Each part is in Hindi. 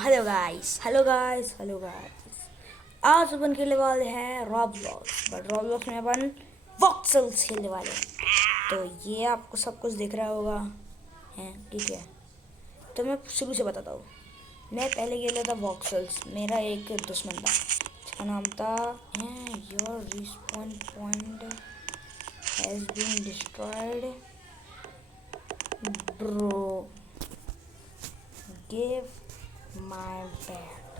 Hello guys. आज अपन खेलने वाले हैं रॉब्लॉक्स, बट रॉब्लॉक्स में अपन वॉक्सल्स खेलने वाले हैं। तो ये आपको सब कुछ दिख रहा होगा हैं, ठीक है। तो मैं शुरू से बताता हूँ। मैं पहले खेला था वॉक्सल्स। मेरा एक दुश्मन था जिसका नाम था your respawn point has been destroyed bro, give my bat.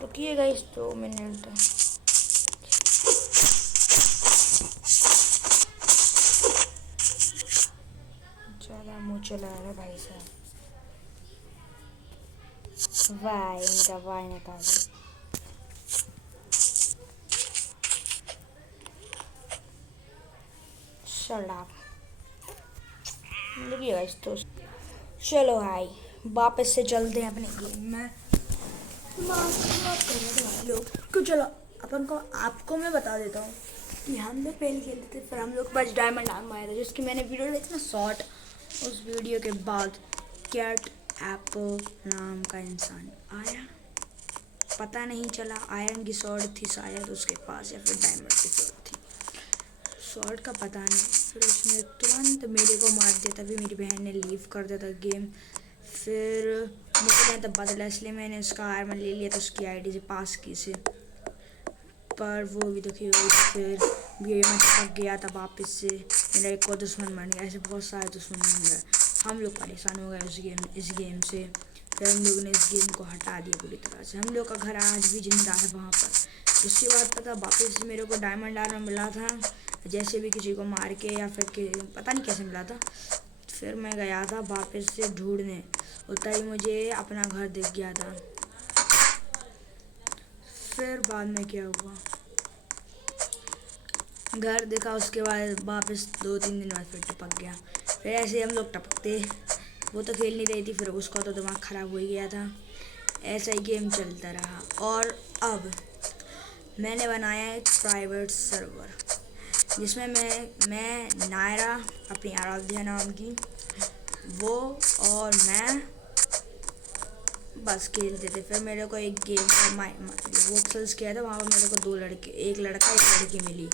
रुकिएगा इस 2 मिनट। ज़्यादा मुँह चला रहा है भाई साहब। वाई इनका वाई निकालो। Shut up. रुकिएगा इस तो। चलो भाई वापस से चलते हैं अपने गेम में। लोग को चलो अपन को आपको मैं बता देता हूँ कि हम लोग पहले खेलते थे, फिर हम लोग के पास डायमंड आर्म आया था जिसकी मैंने वीडियो देखी ना शॉर्ट। उस वीडियो के बाद कैट एप्पल नाम का इंसान आया, पता नहीं चला आयरन की स्वॉर्ड थी शायद उसके पास या फिर डायमंड की स्वॉर्ड थी, स्वॉर्ड का पता नहीं। फिर उसने तुरंत मेरे को मार दिया, तभी मेरी बहन ने लीव कर दिया था गेम। फिर मुझे तब बदला, इसलिए मैंने उसका आर्मर ले लिया था उसकी आईडी से, पास की से। पर वो भी देखिए फिर गेम में चिपक गया था वापस से। मेरा एक और दुश्मन बन गया, ऐसे बहुत सारे दुश्मन बन गए। हम लोग परेशान हो गए इस गेम से। फिर हम लोग ने इस गेम को हटा दिया पूरी तरह से। हम लोग का घर आज भी जिंदा है वहाँ पर। उसके बाद पता वापस मेरे को डायमंड आर्मर मिला था, जैसे भी किसी को मार के या फिर पता नहीं कैसे मिला था। फिर मैं गया था वापस से ढूंढने, उतना ही मुझे अपना घर दिख गया था। फिर बाद में क्या हुआ, घर देखा, उसके बाद वापस 2-3 दिन बाद फिर टपक गया। फिर ऐसे हम लोग टपकते, वो तो खेल नहीं रही थी, फिर उसका तो दिमाग ख़राब हो ही गया था। ऐसा ही गेम चलता रहा। और अब मैंने बनाया एक प्राइवेट सर्वर जिसमें मैं नायरा, अपनी आराध्या नाम की, वो और मैं बस खेलते थे। फिर मेरे को एक गेम वो सेल्स किया था, वहाँ पर मेरे को 2 लड़के, एक लड़का एक लड़की मिली,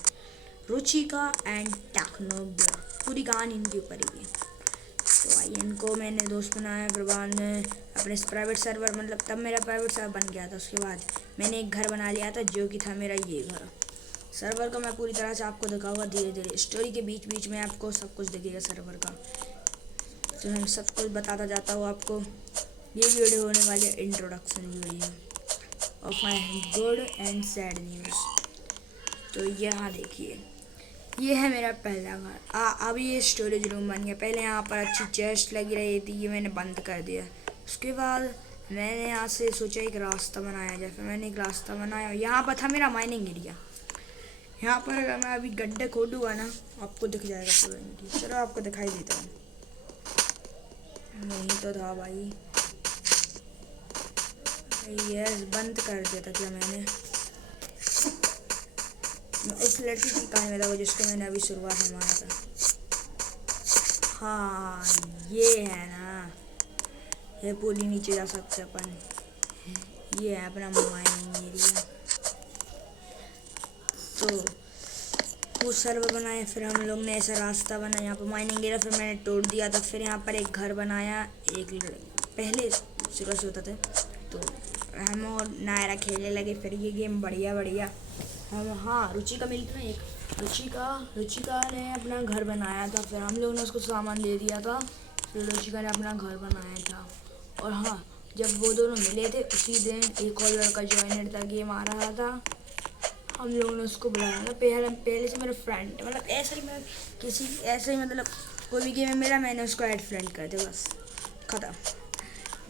रुचिका एंड टेक्नोब्लर। पूरी कहानी इनके ऊपर ही है। तो आई इनको मैंने दोस्त बनाया। फिर बाद में अपने प्राइवेट सर्वर, मतलब तब मेरा प्राइवेट सर्वर बन गया था। उसके बाद मैंने एक घर बना लिया था जो कि था मेरा ये घर। सर्वर का मैं पूरी तरह से आपको दिखाऊंगा धीरे धीरे, स्टोरी के बीच बीच में आपको सब कुछ दिखेगा सर्वर का, तो मैं सब कुछ बताता जाता हूँ आपको। ये वीडियो होने वाली है introduction video of my good and sad news. तो यहाँ देखिए, ये है मेरा पहला घर। अभी ये स्टोरेज रूम बन गया। पहले यहाँ पर अच्छी चेस्ट लगी रही थी, ये मैंने बंद कर दिया। उसके बाद मैंने यहाँ से सोचा एक रास्ता बनाया जाए। फिर मैंने एक रास्ता बनाया, यहाँ पर था मेरा माइनिंग एरिया। यहाँ पर अगर मैं अभी गड्ढे खोदूँगा ना, आपको दिख जाएगा पूरा। चलो आपको दिखाई देता हूँ। नहीं तो था भाई, यस बंद कर दिया था क्या मैंने। उस लड़की की कहानी बताओ जिसको मैंने अभी शुरुआत में मारा था। हाँ ये है ना, ये पूरी नीचे जा सकते अपन। ये है अपना माइनिंग एरिया। तो वो सर्वर बनाया, फिर हम लोग ने ऐसा रास्ता बनाया यहाँ पर माइनिंग एरिया। फिर मैंने तोड़ दिया था। फिर यहाँ पर एक घर बनाया, एक पहले शुरू से होता था। तो हम और नायरा खेलने लगे। फिर ये गेम बढ़िया हम, हाँ रुचिका मिली थी ना एक, रुचिका ने अपना घर बनाया था। फिर हम लोग ने उसको सामान दे दिया था। फिर रुचिका ने अपना घर बनाया था। और हाँ, जब वो दोनों मिले थे उसी दिन एक और लड़का ज्वाइनर था, गेम आ रहा था। हम लोगों ने उसको बुलाया था। पहले से मेरा फ्रेंड, मतलब ऐसे ही मैं किसी ऐसे ही, मतलब कोई भी गेम है मेरा, मैंने उसको ऐड फ्रेंड कर दिया, बस ख़त्म।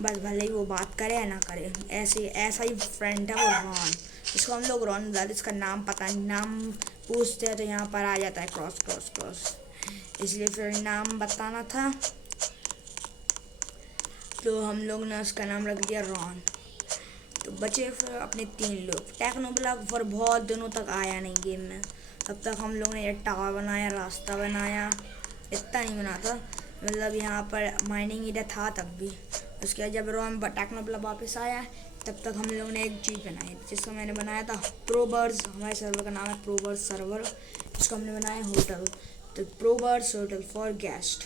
बस भले ही वो बात करे या ना करे, ऐसा ही फ्रेंड है वो रॉन। इसको हम लोग रॉन बुलाते, इसका नाम पता नहीं, नाम पूछते हैं तो यहाँ पर आ जाता है क्रॉस, इसलिए फिर नाम बताना था। तो हम लोग ने उसका नाम रख दिया रॉन। तो बचे फिर अपने 3 लोग। टेक्नोब्लॉक फिर बहुत दिनों तक आया नहीं गेम में। तब तक हम लोग ने ये टावर बनाया, रास्ता बनाया, इतना नहीं बना था, मतलब यहाँ पर माइनिंग एरिया था तब भी। उसके बाद जब रोम टेक्नोब्ला वापस आया तब तक हम लोगों ने एक चीज़ बनाई जिसको मैंने बनाया था प्रोबर्स। हमारे सर्वर का नाम है प्रोबर्स सर्वर। इसको हमने बनाया होटल, तो प्रोबर्स होटल फॉर गेस्ट।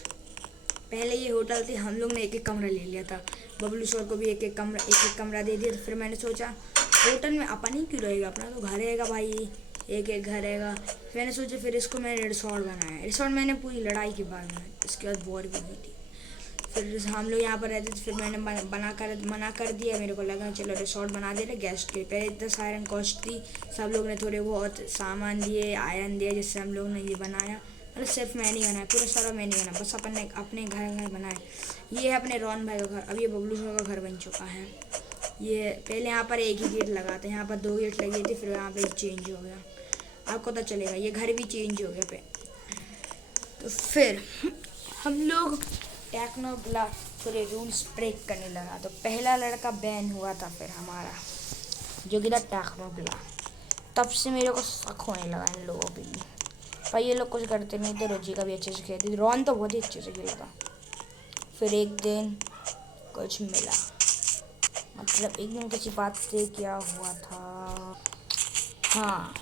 पहले ये होटल थी, हम लोग ने एक एक कमरा ले लिया था। बबलू शोर को भी एक एक कमरा दे दिया। तो फिर मैंने सोचा होटल में अपन ही क्यों रहेगा, अपना तो घर रहेगा भाई, एक एक घर रहेगा। फिर मैंने सोचा, फिर इसको मैंने रिसोर्ट बनाया। रिसोर्ट मैंने पूरी लड़ाई के बाद बनाया, इसके बाद बोर भी हुई थी। फिर हम लोग यहाँ पर रहते थे, फिर मैंने मना कर दिया। मेरे को लगा चलो रिसोर्ट बना दे रहे गेस्ट के। पहले इतना सायरन कॉस्ट थी, सब लोग ने थोड़े बहुत सामान दिए, आयरन दिया, जिससे हम लोग ने ये बनाया। मतलब सिर्फ मैं नहीं बनाया, पूरा सारा मैं नहीं बनाया, बस अपन ने अपने घर बनाए। ये है अपने रॉन भाई का घर। अब ये बबलू भाई का घर बन चुका है। ये पहले यहाँ पर एक ही गेट लगा था, यहाँ पर 2 गेट लगे थे, फिर यहाँ पे चेंज हो गया। आपको तो चलेगा, ये घर भी चेंज हो गया पे। तो फिर हम लोग टेक्नोब्ला थोड़े रूल्स ब्रेक करने लगा, तो पहला लड़का बैन हुआ था फिर हमारा, जो कि था टेक्नोब्ला। तब से मेरे को शक होने लगा इन लोगों पे भी, पर ये लोग कुछ करते नहीं थे। रोजी का भी अच्छे से खेलती थी, रॉन तो बहुत ही अच्छे से खेला था। फिर एक दिन कुछ मिला, मतलब एक दिन किसी बात से क्या हुआ था, हाँ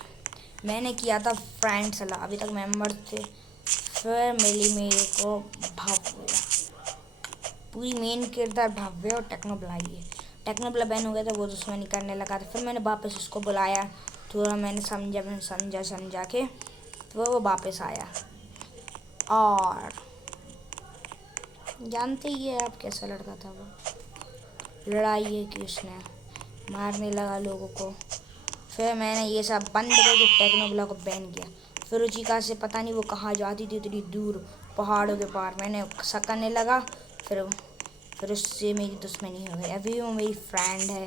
मैंने किया था फ्रेंड सलाह, अभी तक मेंबर थे। फिर मिली मेरे को भव्य, पूरी मेन किरदार भव्य और टेक्नोब्ला ही है। टेक्नोब्ला बैन हो गया था, वो दुश्मनी करने लगा था। फिर मैंने वापस उसको बुलाया, थोड़ा मैंने समझा के तो वो वापस आया। और जानते ही है आप कैसा लड़का था वो, लड़ाई है कि उसने मारने लगा लोगों को। फिर मैंने ये सब बंद करके टेक्नोब्ला को बैन किया। फिर रुचिका से पता नहीं वो कहाँ जाती थी, इतनी दूर पहाड़ों के पार। मैंने शक करने लगा, फिर उससे मेरी दुश्मनी हो गई। अभी वो मेरी फ्रेंड है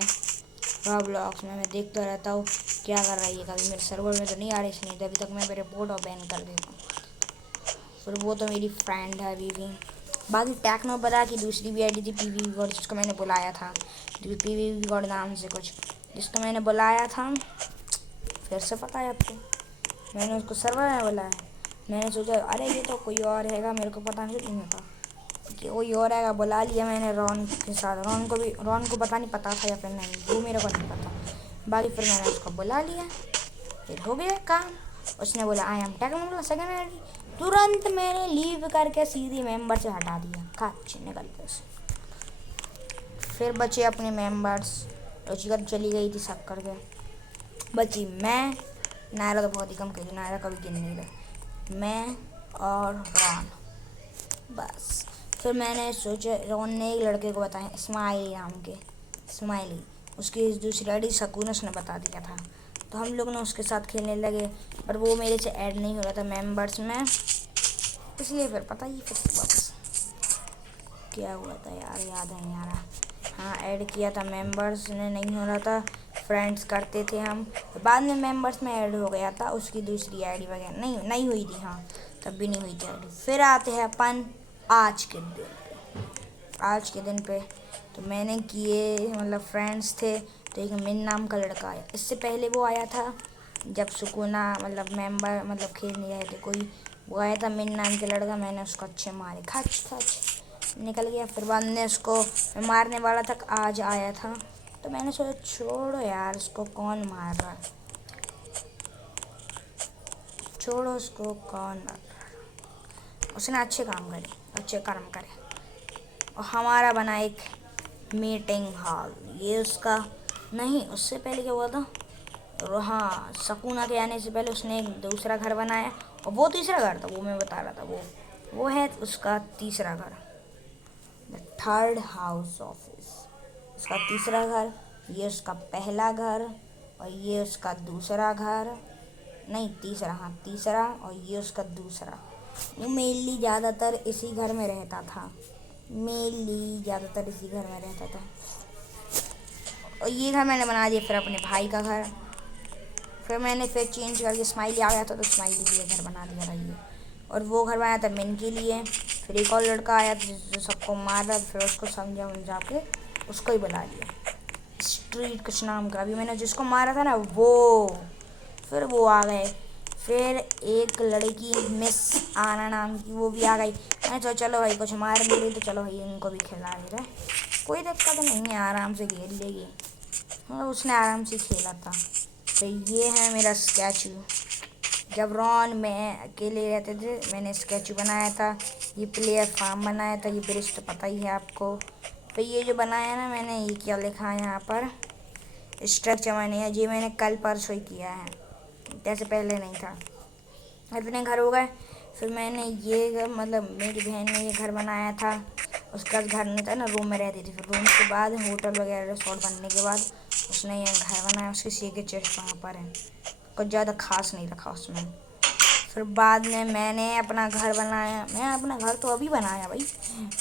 रॉब्लॉक्स में, मैं देखता रहता हूँ क्या कर रही है। कभी मेरे सर्वर में तो नहीं आ रही, इसलिए अभी तक मैं रिपोर्ट और बैन कर देता हूँ। फिर वो तो मेरी फ्रेंड है अभी भी। बाकी टेक्नोब्ला की दूसरी भी आईडी थी पीवी गॉड, जिसको मैंने बुलाया था, पीवी गॉड नाम से कुछ, जिसको मैंने बुलाया था। फिर से पता है आपको, मैंने उसको सर्वर में बुलाया। मैंने सोचा अरे ये तो कोई और हैगा, मेरे को पता नहीं था कि कोई और हैगा। बुला लिया मैंने रॉन के साथ। रॉन को पता नहीं पता था या फिर नहीं, वो मेरे को नहीं पता। बाकी फिर मैंने उसको बुला लिया, फिर हो गया काम। उसने बोला आई एम टेक्नोब्ला सेकंड आईडी, तुरंत मैंने लीव करके सीधी मेंबर से हटा दिया, काच निकल के। फिर बचे अपने मेंबर्स, रुचिका चली गई थी सब करके, बची मैं, नायरा तो बहुत ही कम खेली, नायरा कभी गिन नहीं रही, मैं और रॉन, बस। फिर मैंने सोचा, रॉन ने एक लड़के को बताया स्माइली नाम के, स्माइली, उसकी दूसरी आईडी सकूनस ने बता दिया था। तो हम लोग ने उसके साथ खेलने लगे, पर वो मेरे से ऐड नहीं हो रहा था मेंबर्स में, इसलिए फिर पता ही फिर वापस क्या हुआ था यार, याद नहीं आ रहा। हाँ ऐड किया था, मेंबर्स में नहीं हो रहा था, फ्रेंड्स करते थे हम। बाद में मेंबर्स में ऐड हो गया था, उसकी दूसरी आईडी वगैरह नहीं हुई थी, हाँ तब भी नहीं हुई थी आईडी। फिर आते हैं अपन आज के दिन पे। आज के दिन पे तो मैंने किए, मतलब फ्रेंड्स थे, तो एक मिन नाम का लड़का आया। इससे पहले वो आया था जब सुकूना मतलब मेंबर मतलब खेल नहीं रहे थे कोई, वो आया था मिन नाम के लड़का। मैंने उसको अच्छे मारे, खच निकल गया। फिर बाद में उसको मैं मारने वाला था, आज आया था, तो मैंने सोचा छोड़ो यार उसको कौन मार रहा है, छोड़ो उसको कौन मार रहा। उसने अच्छे काम करे, अच्छे कर्म करे। और हमारा बना एक मीटिंग हॉल, ये उसका नहीं, उससे पहले क्या हुआ था, हाँ सकूना के आने से पहले उसने एक दूसरा घर बनाया, और वो तीसरा घर था, वो मैं बता रहा था, वो है उसका तीसरा घर, द थर्ड हाउस ऑफिस, उसका तीसरा घर। ये उसका पहला घर, और ये उसका दूसरा घर, नहीं तीसरा, हाँ तीसरा, और ये उसका दूसरा। वो मेनली ज़्यादातर इसी घर में रहता था, और ये घर मैंने बना दिया फिर अपने भाई का घर। फिर मैंने फिर चेंज करके स्माइली आ गया था, तो स्माइली के लिए घर बना दिया था ये, और वो घर बनाया था मिन के लिए। फिर एक और लड़का आया था जो सबको मार रहा था, फिर उसको समझा के उसको ही बुला लिया, स्ट्रीट कुछ नाम का। अभी मैंने जिसको मारा था ना वो, फिर वो आ गए। फिर एक लड़की मिस आना नाम की, वो भी आ गई। मैंने सोचा चलो भाई कुछ मार नहीं रही, तो चलो भाई इनको भी खिला दे रहे। कोई दिक्कत नहीं है, आराम से खेल लेगी। हाँ, उसने आराम से खेला था। तो ये है मेरा स्केचू। जब रॉन में अकेले रहते थे मैंने स्केचू बनाया था। ये प्लेयर फार्म बनाया था। ये ब्रिज तो पता ही है आपको। तो ये जो बनाया ना मैंने, ये क्या लिखा है यहाँ पर, स्ट्रक्चर मैंने, ये मैंने कल परसों ही किया है, जैसे पहले नहीं था। इतने घर हो गए। फिर मैंने ये मतलब मेरी बहन ने ये घर बनाया था। उसका घर नहीं था ना, रूम में रहती थी। फिर रूम के बाद होटल वगैरह रिसोर्ट बनने के बाद उसने ये घर बनाया। उसकी सीक्रेट चेस्ट वहाँ पर है। कुछ ज़्यादा खास नहीं रखा उसमें। फिर बाद में मैंने अपना घर बनाया। मैं अपना घर तो अभी बनाया भाई,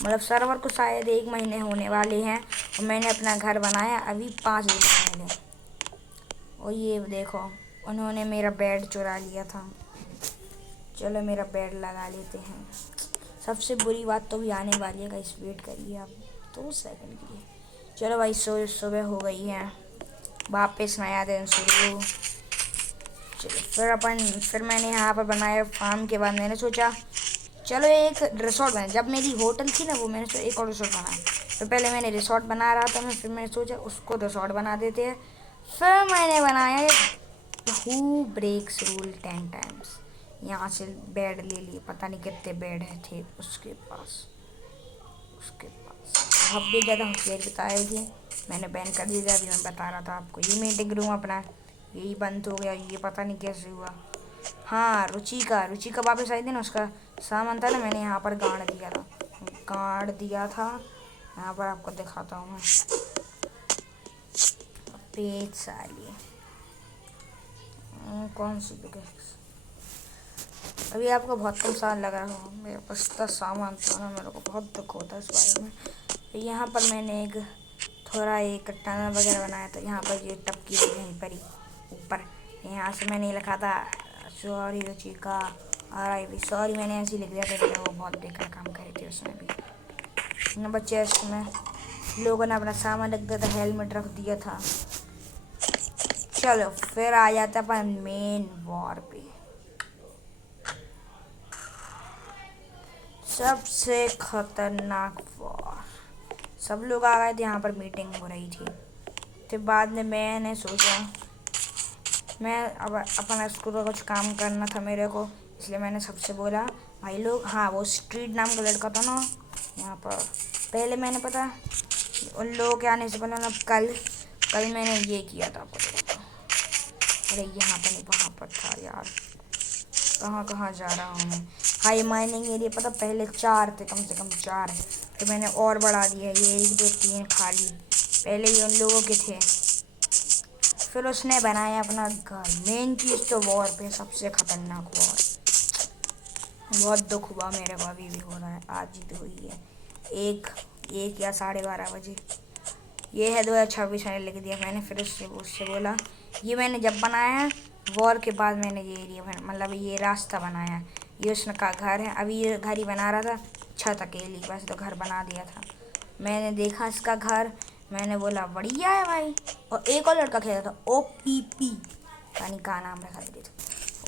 मतलब सर्वर को शायद 1 महीने होने वाले हैं और मैंने अपना घर बनाया अभी 5 दिन पहले। और ये देखो, उन्होंने मेरा बेड चुरा लिया था। चलो मेरा बेड लगा लेते हैं। सबसे बुरी बात तो भी आने वाली है, गाइस वेट करिए आप 2 सेकंड के लिए। चलो भाई, सुबह हो गई है, वापस नया दिन शुरू। चलो फिर मैंने यहाँ पर बनाया फार्म के बाद मैंने सोचा चलो एक रिसोर्ट बनाए। जब मेरी होटल थी ना, वो मैंने सोचा एक और रिसोर्ट बनाया। तो पहले मैंने रिसोर्ट बना रहा था मैं, फिर मैंने सोचा उसको रिसोर्ट बना देते हैं। फिर मैंने बनाया हू ब्रेक्स रूल 10 टाइम्स। यहाँ से बेड ले लिए, पता नहीं कितने बेड थे उसके पास। बहुत भी ज़्यादा होशियारी बताई थी। मैंने बैन कर दिया, अभी मैं बता रहा था आपको। ये मीटिंग रूम अपना यही बंद हो गया, ये पता नहीं कैसे हुआ। हाँ, रुचि का वापस आई थी ना, उसका सामान था ना, मैंने यहाँ पर गाड़ दिया था। यहाँ पर आपको दिखाता हूँ मैं, पेज सारी कौन सी पिक्स। अभी आपको बहुत कम साल लग रहा हो, मेरे पास इतना सामान था ना, मेरे को बहुत दुख होता है इस बारे में। तो यहाँ पर मैंने एक टनल वगैरह बनाया था। यहाँ पर ये टपकी थी यहीं पर ही ऊपर। यहाँ से मैंने लिखा था सॉरी रुचिका, RIP। सॉरी मैंने ऐसे ही लिख दिया था, वो बहुत बेकार काम करे थे उसमें भी। नंबर चेस्ट में लोगों ने अपना सामान रख दिया था, हेलमेट रख दिया था। चलो फिर आ जाता अपन मेन वॉर पे। सबसे खतरनाक वॉर। सब लोग आ गए थे, यहाँ पर मीटिंग हो रही थी। फिर बाद में मैंने सोचा मैं अब अपना स्कूल का कुछ काम करना था मेरे को, इसलिए मैंने सबसे बोला भाई लोग, हाँ वो स्ट्रीट नाम का लड़का था ना यहाँ पर, पहले मैंने पता उन लोगों के आने से पहले ना कल मैंने ये किया था आपको। अरे यहाँ पर नहीं, वहाँ पर था यार, कहाँ जा रहा हूँ मैं। हाई माइनिंग एरिया पता पहले 4 थे, कम से कम 4 है, तो मैंने और बढ़ा दिया। ये 1 2 3 खाली, पहले ही उन लोगों के थे। फिर उसने बनाया अपना घर। मेन चीज़ तो वॉर पे, सबसे खतरनाक वॉर। बहुत दुख हुआ मेरे को, अभी भी हो रहा है। आज ही तो हुई है, एक या 12:30 बजे। ये है 2026 मैंने लिख दिया मैंने। फिर उससे बोला ये मैंने जब बनाया वॉर के बाद मैंने ये एरिया मतलब ये रास्ता बनाया। ये उसने का घर है, अभी ये घर ही बना रहा था, छत अकेली, वैसे तो घर बना दिया था। मैंने देखा इसका घर, मैंने बोला बढ़िया है भाई। और एक और लड़का खेल रहा था OPP, यानी का नाम रखा था,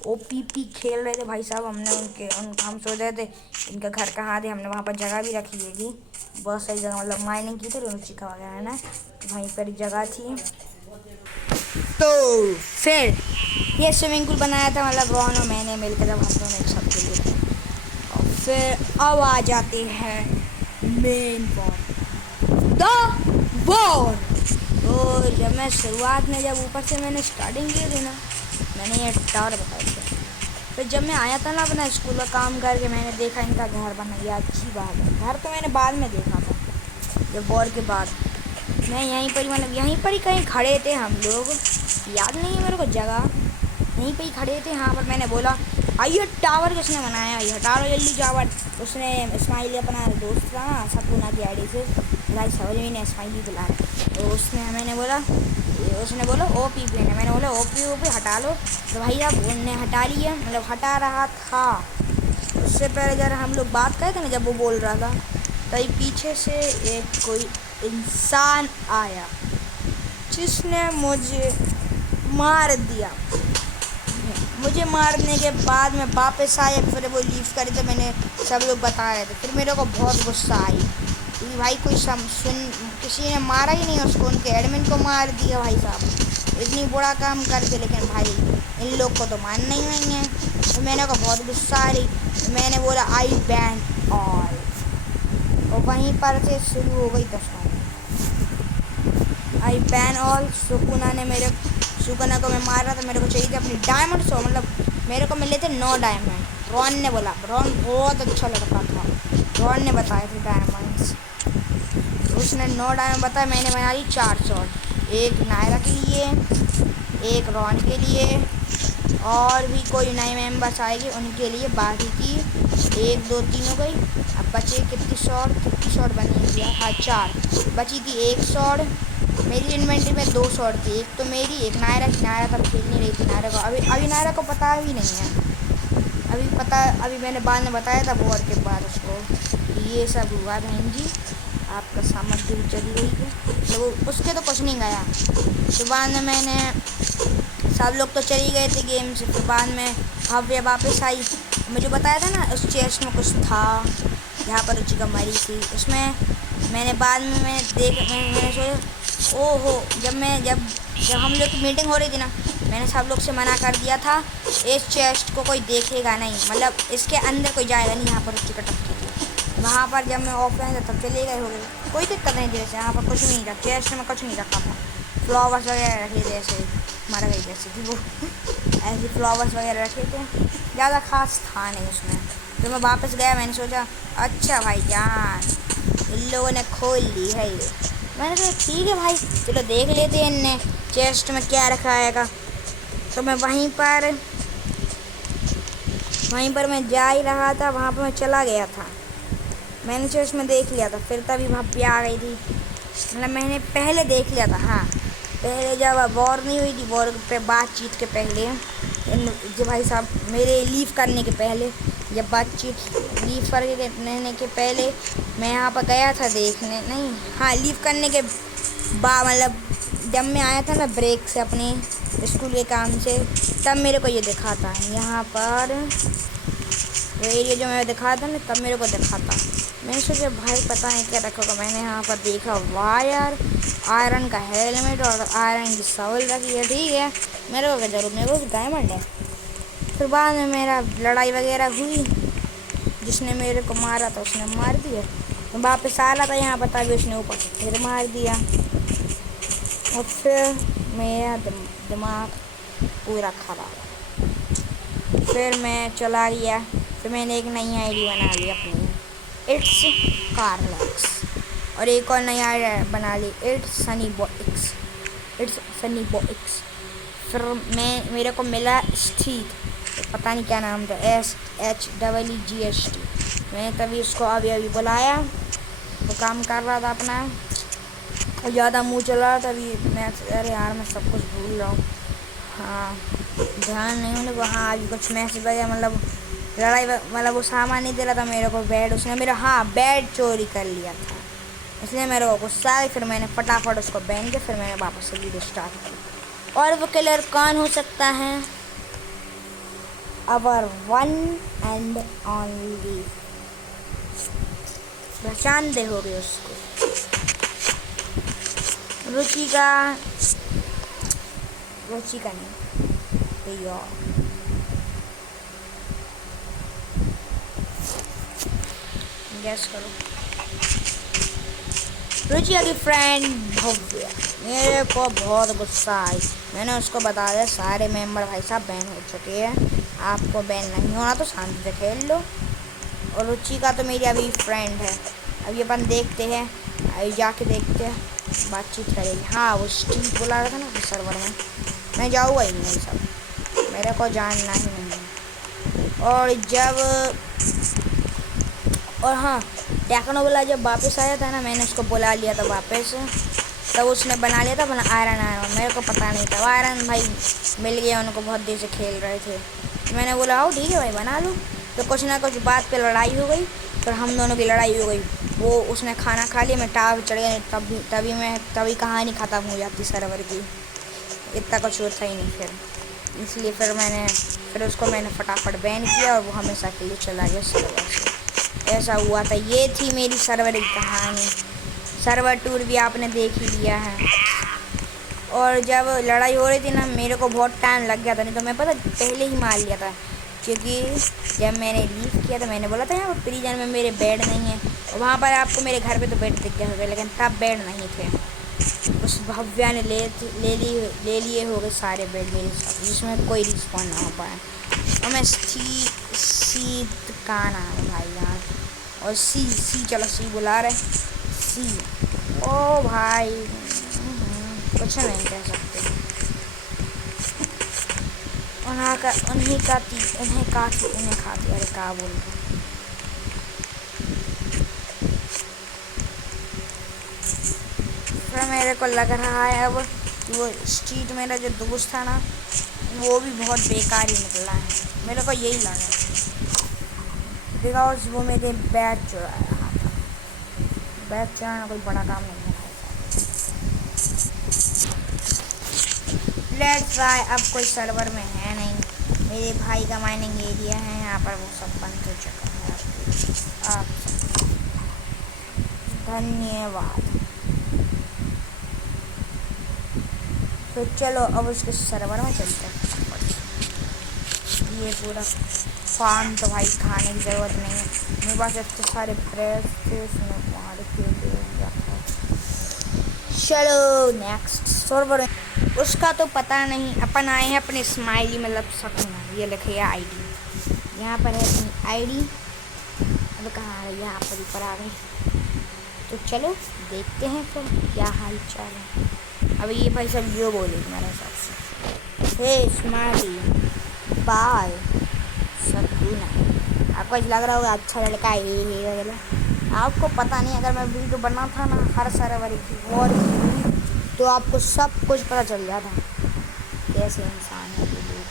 OPP खेल रहे थे भाई साहब। हम सोच रहे थे इनका घर कहाँ थे, हमने वहाँ पर जगह भी रखी है कि बहुत सही जगह, मतलब माइनिंग की थी रुचिका वगैरह है ना, तो वहीं पर जगह थी। तो फिर ये स्विमिंग पूल बनाया था, मतलब रॉन और मैंने मिलकर, जब हम दोनों एक साथ खेले थे। और फिर अब आ जाते हैं मेन वॉर, द वॉर। तो जब मैं शुरुआत में जब ऊपर से मैंने स्टार्टिंग की थी ना, मैंने ये टावर बताया था। फिर जब मैं आया था ना अपना स्कूल का काम करके, मैंने देखा इनका घर बना गया। अच्छी बात है, घर तो मैंने बाद में देखा था, जब वॉर के बाद। मैं यहीं पर ही, मतलब यहीं पर ही कहीं खड़े थे हम लोग, याद नहीं है मेरे को जगह, यहीं पर ही खड़े थे। यहाँ पर मैंने बोला आइए टावर किसने बनाया, ये टावर जल्दी टावर। उसने इस्माइली अपना दोस्त था ना, सपना की आईडी से, भाई समझ में नहीं इस्माइली बुला रहा, तो उसने बोला OPP ने, मैंने बोला OPP हटा लो। तो भैया उनने हटा लिया, मतलब हटा रहा था। उससे पहले जब हम लोग बात करे थे ना, जब वो बोल रहा था, तभी पीछे से एक कोई इंसान आया जिसने मुझे मार दिया। मुझे मारने के बाद मैं वापस आया, फिर वो लीव करे थे, मैंने सब लोग बता रहे थे। फिर मेरे को बहुत गुस्सा आई, क्योंकि कि भाई कोई किसी ने मारा ही नहीं उसको, उनके एडमिन को मार दिया भाई साहब, इतनी बुरा काम करके। लेकिन भाई इन लोग को तो मानना ही नहीं है। तो मैंने को बहुत गुस्सा आ रही, मैंने बोला आई बैन ऑल, और वहीं पर से शुरू हो गई दुश्मनी। आई बैन ऑल। सुकुना को मैं मार रहा था, मेरे को चाहिए थे अपनी डायमंड। सो मतलब मेरे को मिले थे 9 डायमंड। रॉन ने बोला, रॉन बहुत अच्छा लड़का था, रॉन ने बताए थे डायमंड्स। उसने 9 डायमंड बताया, मैंने बना ली 4 शॉट, एक नायरा के लिए, एक रॉन के लिए, और भी कोई नए मेंबर्स आएंगे उनके लिए। बाकी की 1 2 3 हो गई। अब बचे कितनी शॉट बनी है? हाँ 4 बची थी। 1 शॉट मेरी इन्वेंट्री में, 2 शॉट थी, एक तो मेरी एक नायरा की। नायरा तब खेल नहीं रही थी, नायरा को अभी नायरा को पता भी नहीं है। अभी मैंने बाद में बताया था वॉर के बाद उसको ये सब हुआ। बहन जी आपका सामग्री चली गई है, तो उसके तो कुछ नहीं गया। तो बाद में मैंने सब लोग तो चली गए थे गेम से। फिर बाद में भव्य वापस आई। मुझे बताया था ना उस चेस्ट में कुछ था जहाँ पर रुचिका मरी थी। उसमें मैंने बाद में मैंने सोचा ओहो, जब हम लोग की मीटिंग हो रही थी ना, मैंने सब लोग से मना कर दिया था इस चेस्ट को कोई देखेगा नहीं, मतलब इसके अंदर कोई जाएगा नहीं। यहाँ पर रुचिका टपकी थी, वहाँ पर जब मैं ऑफलाइन था तब चले गए हो गए, कोई दिक्कत नहीं थी। जैसे यहाँ पर कुछ नहीं था, चेस्ट में कुछ नहीं रखा था, फ्लावर्स वगैरह रखे थे, ऐसे मर गई जैसे थी वो ऐसे फ्लावर्स वगैरह रखे थे, ज़्यादा खास था नहीं उसमें। तो मैं वापस गया, मैंने सोचा अच्छा भाई जान इन लोगों ने खोल ली है ये। मैंने कहा ठीक है भाई चलो देख लेते हैं इनने चेस्ट में क्या रखा आएगा। तो मैं वहीं पर मैं जा ही रहा था, वहाँ पर मैं चला गया था, मैंने चेस्ट में देख लिया था। फिर तभी भप्पी आ गई थी, मतलब मैंने पहले देख लिया था। हाँ पहले जब वॉर नहीं हुई थी, वॉर पे बातचीत के पहले, जो भाई साहब मेरे लीव करने के पहले, जब बातचीत लीव करने के पहले मैं यहाँ पर गया था देखने, नहीं हाँ लीव करने के बाद, मतलब जब मैं आया था ना ब्रेक से अपने स्कूल के काम से, तब मेरे को ये दिखा था यहाँ पर वो एरिया जो मैं दिखा था ना, तब मेरे को दिखा था। मैंने सोचा भाई पता नहीं क्या रखा होगा। मैंने यहाँ पर देखा वायर, आयरन का हेलमेट और आयरन की सवल रखी है। ठीक है मेरे को क्या जरूरत, मेरे को डायमंड है। फिर बाद में मेरा लड़ाई वगैरह हुई, जिसने मेरे को मारा था उसने मार दिया। मैं वापस आ रहा था यहाँ पर, तभी उसने ऊपर से फिर मार दिया, और फिर मेरा दिमाग पूरा खराब। फिर मैं चला गया, फिर मैंने एक नई आईडी बना ली अपनी, इट्स कार्लक्स, और एक और नई आईडी बना ली, इट्स सनी बॉक्स। फिर मेरे को मिला स्ट्रीट, पता नहीं क्या नाम था, SHEEGST। मैंने तभी उसको अभी बुलाया, वो काम कर रहा था अपना, और ज़्यादा मुँह चला रहा था। अभी मैं अरे यार मैं सब कुछ भूल रहा हूँ, हाँ ध्यान नहीं होने को। हाँ अभी कुछ मैसेज वगैरह, मतलब लड़ाई, मतलब वो सामान नहीं दे रहा था मेरे को, बेड, उसने मेरा हाँ बेड चोरी कर लिया था, इसलिए मेरे को गुस्सा आई। फिर मैंने फटाफट उसको बैन किया, फिर मैंने वापस से वीडियो स्टार्ट की। और वो किलर कौन हो सकता है? अवर वन एंड ओनली, पहचान दे हो गई उसको, रुचिका नहीं भैया। गैस करो, रुचिका की फ्रेंड भव्य। मेरे को बहुत गुस्सा आई, मैंने उसको बता दिया सारे मेंबर भाई साहब बैन हो चुके हैं, आपको बैन नहीं होना तो शांति से खेल लो। और रुचिका तो मेरी अभी फ्रेंड है, अभी अपन देखते हैं, अभी जाके देखते हैं, बातचीत करेंगे। हाँ वो स्ट्रीट बुला रहा था ना सर्वर में, मैं जाऊँगा ही नहीं, सब मेरे को जानना ही नहीं है। और हाँ टेक्नो वाला जब वापस आया था ना, मैंने उसको बुला लिया था वापस, तब उसने बना लिया था अपना आयरन। मेरे को पता नहीं था, आयरन भाई मिल गया उनको, बहुत देर से खेल रहे थे। मैंने बोला आओ ठीक है भाई बना लो। तो कुछ ना कुछ बात पे लड़ाई हो गई, फिर हम दोनों की लड़ाई हो गई। वो उसने खाना खा लिया, मैं टावर चढ़ गया, तभी कहानी ख़त्म हो जाती सर्वर की, इतना कुछ होता ही नहीं फिर। इसलिए फिर उसको मैंने फटाफट बैन किया, और वो हमेशा के लिए चला गया सर्वर से। ऐसा हुआ था। ये थी मेरी सर्वर की कहानी। सर्वर टूर भी आपने देख ही लिया है। और जब लड़ाई हो रही थी ना, मेरे को बहुत टाइम लग गया था, नहीं तो मैं पता पहले ही मार लिया था। क्योंकि जब मैंने लीव किया था, मैंने बोला था यहाँ पर प्रीजन में मेरे बेड नहीं है। और वहाँ पर आपको मेरे घर पे तो बेड दिख गया होगा, लेकिन तब बेड नहीं थे। उस भव्या ने ले लिए हो गए सारे बेड मेरे साथ, जिसमें कोई रिस्पॉन्ड ना हो पाए। और मैं सीध का नाम है भाई यार। और सी चलो सी बुला रहे सी। ओ भाई कुछ नहीं कह सकते। उन्हें खाती उन्हें खाती। अरे क्या बोल रहे। फिर मेरे को लग रहा है अब कि वो स्ट्रीट मेरा जो दोस्त था ना, वो भी बहुत बेकार ही निकला है। मेरे को यही लगा, बिकॉज वो मेरे बैग चुरा रहा था। बैग चुराना कोई बड़ा काम नहीं है। Let's try. अब कोई सर्वर में है नहीं। मेरे भाई का माइनिंग एरिया है यहाँ पर, वो सब बंद हो चुका है। आप धन्यवाद। तो चलो अब उसके सर्वर में चलते हैं। ये पूरा फार्म तो भाई खाने की ज़रूरत नहीं है, मेरे पास इतने सारे प्रेस थे, उसमें मार के दे दिया था। चलो नेक्स्ट सर्वर। उसका तो पता नहीं। अपन आए हैं अपने स्माइली मतलब सकून। ये लिखे आईडी, यहाँ पर है अपनी आईडी। अब कहाँ है, यहाँ पर ऊपर आ गई। तो चलो देखते हैं फिर क्या हाल चाल है। अब ये भाई सब यो बोलेगी मेरे हिसाब से। हे स्माइली बाय सकूना। आपको लग रहा होगा अच्छा लड़का है ये वगैरह। आपको पता नहीं, अगर मैं वीडियो बना था ना हर सर्वर की और तो आपको सब कुछ पता चल जाता कैसे इंसान है ये लोग।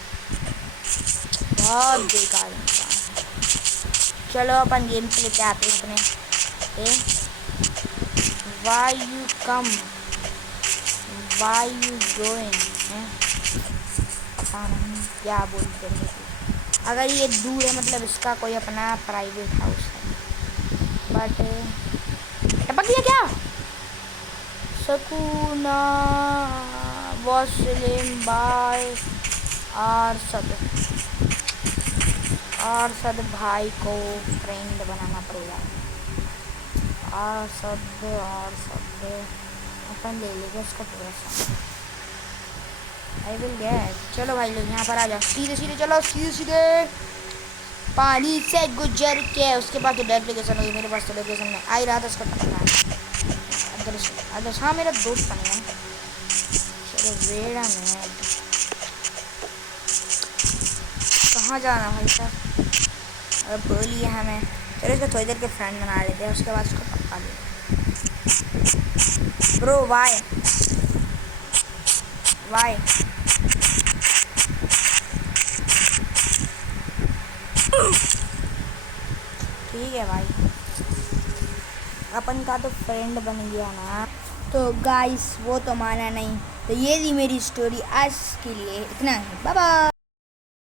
बहुत बेकार इंसान है। चलो अपन गेम पे लेके आते हैं अपने। Why you come, why you going. पता नहीं क्या बोलते हैं। अगर ये दूर है मतलब इसका कोई अपना प्राइवेट हाउस है। बट टपक दिया क्या? सकूना वॉसलिम बाय आरसद भाई को फ्रेंड बनाना पड़ेगा। आरसद अपन ले लेंगे उसका पैसा। I will get. चलो भाई लोग यहाँ पर आ जाओ। सीधे सीधे चलो, सीधे सीधे पानी से गुजर के। उसके बाद तो डेड लोकेशन होगी। मेरे पास तो लोकेशन में आ ही रहा था, उसका टपकना है। अदर्श हाँ मेरा दोस्त बन गया। चलो वेड़ा में कहाँ जाना भाई साहब, अगर बोलिए हमें। चलो इसको थोड़ी देर के फ्रेंड बना लेते हैं, उसके बाद उसको पक्का देते। ब्रो वाई ठीक है भाई, अपन का तो फ्रेंड बन गया ना। तो गाइस वो तो माना नहीं। तो ये थी मेरी स्टोरी आज के लिए, इतना ही। Bye bye.